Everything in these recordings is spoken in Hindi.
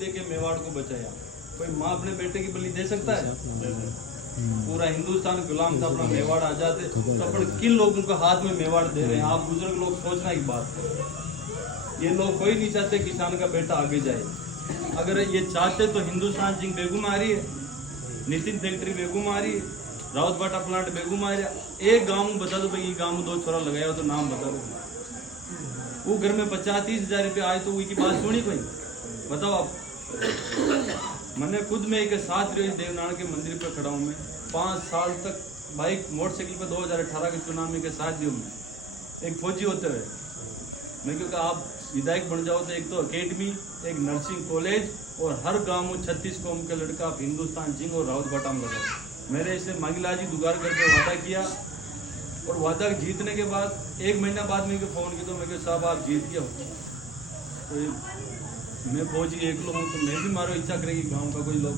देके मेवाड़ को बचाया। कोई माँ अपने बेटे की बलि दे सकता है? पूरा हिंदुस्तान गुलाम था, अपना मेवाड़ आजाद है, तो अपन किन लोगों को हाथ में मेवाड़ दे रहे हैं? आप बुजुर्ग लोग सोचना की बात है। ये लोग कोई नहीं चाहते किसान का बेटा आगे जाए। अगर ये चाहते तो हिंदुस्तान जिंक बेगूम आ रही है, नितिन फैक्ट्री बेगूम आ रही है, राउत बाटा प्लांट बेगूम आ रहा है। एक गाँव में बता दो भाई, गाँव में 2 छोरा लगाया हो तो नाम बता दो। वो घर में 50-30 हजार रुपये आए तो उनकी बात सुनी कोई? बताओ आप। मैंने खुद में एक साथ देवनारायण के मंदिर पे खड़ा हूँ। मैं 5 साल तक बाइक मोटरसाइकिल पे 2018 के चुनाव में के साथ दियो मैं एक फौजी होते हुए। मैं क्योंकि आप विधायक बन जाओ तो एक तो अकेडमी, एक नर्सिंग कॉलेज और हर गांव में 36 कौम के लड़का आप हिंदुस्तान जिंक और राउत बाटा में लगाओ। मैंने इसे मांगीलाल जी दुगार करके वादा किया और वादा जीतने के बाद 1 महीना बाद मेरे को फ़ोन किया तो मैं साहब आप जीत गया हो। तो मैं फौजी एक लोग हूँ तो मैं भी मारो इच्छा करेगी गांव का कोई लोग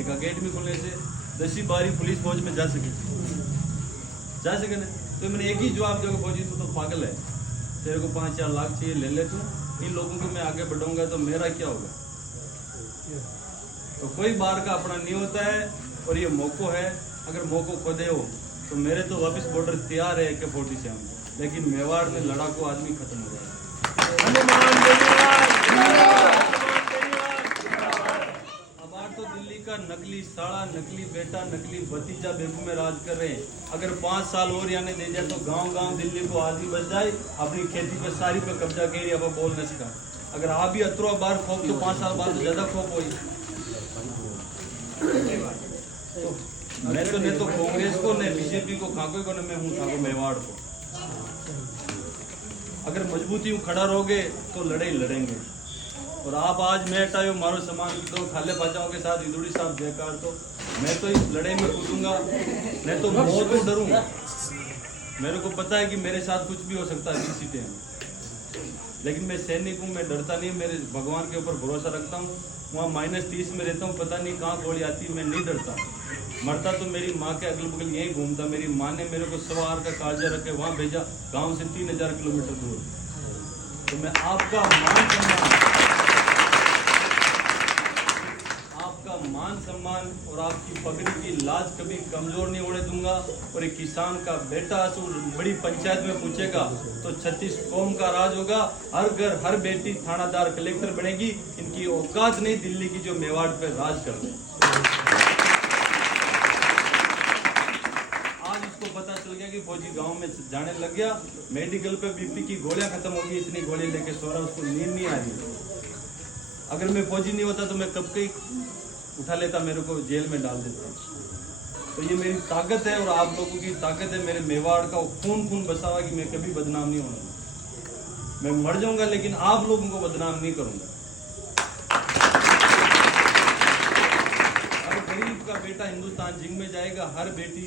एक अकेडमी खोलने से 10-12 पुलिस फौज में जा सके ना। तो मैंने एक ही जवाब दिया फौजी तू तो पागल है, तेरे को 5-4 लाख चाहिए ले ले तू, इन लोगों को मैं आगे बढ़ाऊंगा तो मेरा क्या होगा? तो कोई बार का अपना नहीं होता है और ये मौको है। अगर मौको खोदे हो तो मेरे तो वापस बॉर्डर तैयार है AK-47, लेकिन मेवाड़ में लड़ाकू आदमी खत्म हो जाएगा। अब तो दिल्ली का नकली साड़ा, नकली बेटा, नकली भतीजा बेगू में राज कर रहे हैं। अगर 5 साल और यानी दे जाए तो गांव-गांव दिल्ली को आदमी बच जाए, अपनी खेती पे सारी पे कब्जा करी अब बोल न सका। अगर आप भी अतरो बार खौफ तो 5 साल बाद तो ज्यादा खौफ होगी। मैं तो नहीं तो कांग्रेस को न BJP को खाको को न मैं हूँ खाको मेवाड़ को। अगर मजबूती खड़ा रहोगे तो लड़ाई लड़ेंगे। और आप आज मैं हटाओ मारो सामान तो खाले बचाओ के साथ इदुड़ी साहब बेकार, तो मैं तो इस लड़ाई में कूदूंगा, नहीं तो मौत को डरूंगा। मेरे को पता है कि मेरे साथ कुछ भी हो सकता है किसी टाइम, लेकिन मैं सैनिक हूँ, मैं डरता नहीं। मेरे भगवान के ऊपर भरोसा रखता हूँ। वहाँ -30 में रहता हूँ, पता नहीं कहाँ गोली आती है, मैं नहीं डरता। मरता तो मेरी माँ के अगल बगल यहीं घूमता। मेरी माँ ने मेरे को 1.25 का काजा रख के वहाँ भेजा, गांव से 3000 किलोमीटर दूर। तो मैं आपका मान सम्मान और आपकी पगड़ी की लाज कभी कमजोर नहीं होने दूंगा। और एक किसान का बेटा बड़ी पंचायत में पूछेगा तो 36 कौम का राज होगा। हर घर हर बेटी थानादार कलेक्टर बनेगी। इनकी औकात नहीं दिल्ली की जो मेवाड़ पे राज कर दे। पता चल गया कि फौजी गांव में जाने लग गया, मेडिकल पे BP की गोलियां खत्म हो गई, इतनी गोली लेके सो रहा, उसको नींद नहीं आ रही। अगर मैं फौजी नहीं होता तो मैं कब के उठा लेता, मेरे को जेल में डाल देता। तो ये मेरी ताकत है और आप लोगों की ताकत है। मेरे मेवाड़ का खून बसा हुआ कि मैं कभी बदनाम नहीं होऊंगा। मैं मर जाऊंगा लेकिन आप लोगों को बदनाम नहीं करूंगा। हर गरीब का बेटा हिंदुस्तान जिंक में जाएगा, हर बेटी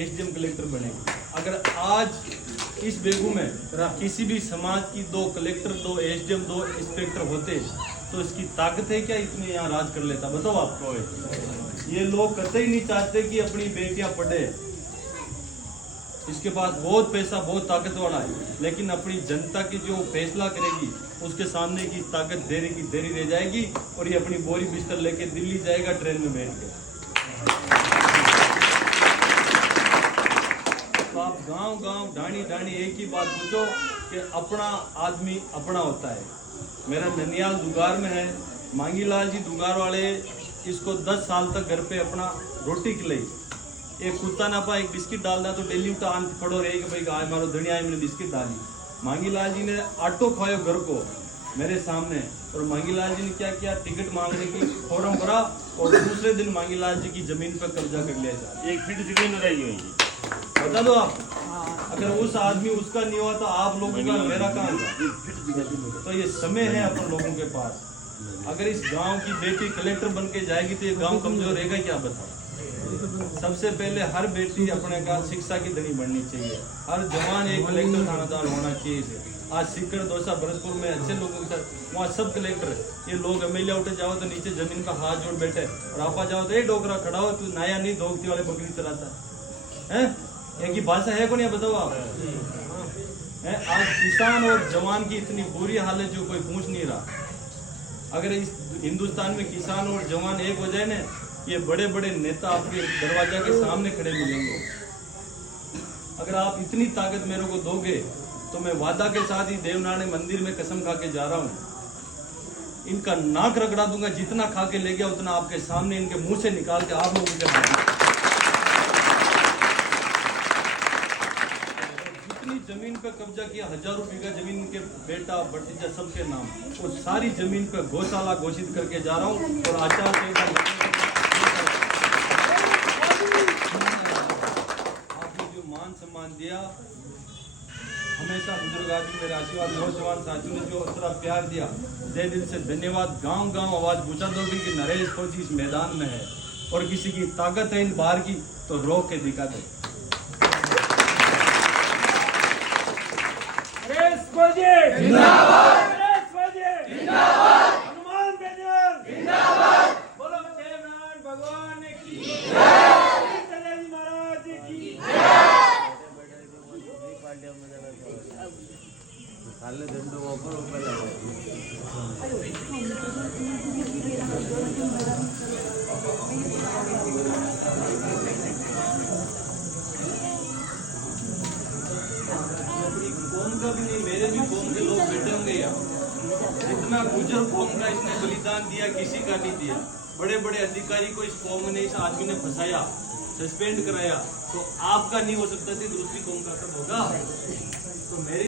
SDM कलेक्टर बनेगी। अगर आज इस बेगू में किसी भी समाज की 2 कलेक्टर, 2 SDM, 2 इंस्पेक्टर होते तो इसकी ताकत है क्या इतने यहाँ राज कर लेता? बताओ आपको। ये लोग कतई नहीं चाहते कि अपनी बेटियां पढ़े। इसके पास बहुत पैसा, बहुत ताकत वाला है, लेकिन अपनी जनता की जो फैसला करेगी उसके सामने की ताकत देरी की देरी रह जाएगी और ये अपनी बोरी बिस्तर लेके दिल्ली जाएगा ट्रेन में बैठ के। तो आप गांव ढाणी एक ही बात पूछो कि अपना आदमी अपना होता है। मेरा ननियाल दुगार में है, मांगीलाल जी दुगार वाले इसको 10 साल तक घर पे अपना रोटी खिलाई। एक कुत्ता ना पा एक बिस्किट डालना तो डेली उठा आन खड़ो रहे कि भाई गाय मारो धनिया है, मैंने बिस्किट डाली। मांगीलाल जी ने आटो खवायो घर को मेरे सामने, और मांगीलाल जी ने क्या किया, टिकट मांगने की फॉर्म भरा और दूसरे दिन मांगीलाल जी की जमीन पर कब्जा कर लिया जाए। 1 फीट जमीन रही हुई, बता दो आप। अगर उस आदमी उसका नहीं हुआ तो आप लोगों का मेरा कहाँ होगा? तो ये समय है अपन लोगों के पास। अगर इस गांव की बेटी कलेक्टर बन के जाएगी तो ये गांव कमजोर रहेगा क्या? बताओ। सबसे पहले हर बेटी अपने का शिक्षा की धनी बननी चाहिए। हर जवान एक कलेक्टर थानादार होना चाहिए। आज सिक्कर दोसा भरतपुर में अच्छे लोगों के साथ वहाँ सब कलेक्टर। ये लोग एमएलए उठे जाओ तो नीचे जमीन का हाथ जोड़ बैठे और आपा जाओ तो डोकरा खड़ा हो, तू नाया नहीं धोखती वाले बकरी चलाता है। एक ही भाषा है को नहीं? बताओ आप। आज किसान और जवान की इतनी बुरी हालत जो कोई पूछ नहीं रहा। अगर इस हिंदुस्तान में किसान और जवान एक हो जाए ना, ये बड़े बड़े नेता आपके दरवाजा के सामने खड़े मिलेंगे। अगर आप इतनी ताकत मेरे को दोगे तो मैं वादा के साथ ही देवनारायण मंदिर में कसम खा के जा रहा हूँ, इनका नाक रगड़ा दूंगा। जितना खा के ले गया उतना आपके सामने इनके मुंह से निकाल के आप लोगों के जितनी जमीन पे कब्जा किया, हजारों बीघा जमीन के बेटा भतीजा सबके नाम, वो सारी जमीन पे गौशाला घोषित करके जा रहा हूँ। और आचार संहिता आपने जो मान सम्मान दिया, हमेशा बुजुर्ग आदमी मेरे आशीर्वाद, नौजवान साथियों ने जो तरह प्यार दिया, दिल से धन्यवाद। गांव गांव आवाज पूछा दोगे कि नरेश फौजी इस मैदान में है और किसी की ताकत है इन बाहर की तो रोक के दिखा दे। नरेश फौजी जिंदाबाद, नरेश फौजी जिंदाबाद, हनुमान बैनर जिंदाबाद, बोलो देवनारायण भगवान की जय, चले महाराज की जय। कौम का भी नहीं, मेरे भी कौम के लोग बैठे होंगे यहाँ। जितना गुजर कौम का इसने बलिदान दिया किसी का नहीं दिया। बड़े बड़े अधिकारी को इस कौम ने, इस आदमी ने फंसाया, सस्पेंड कराया, तो आपका नहीं हो सकता थी, दूसरी कौम का कब होगा? तो मेरे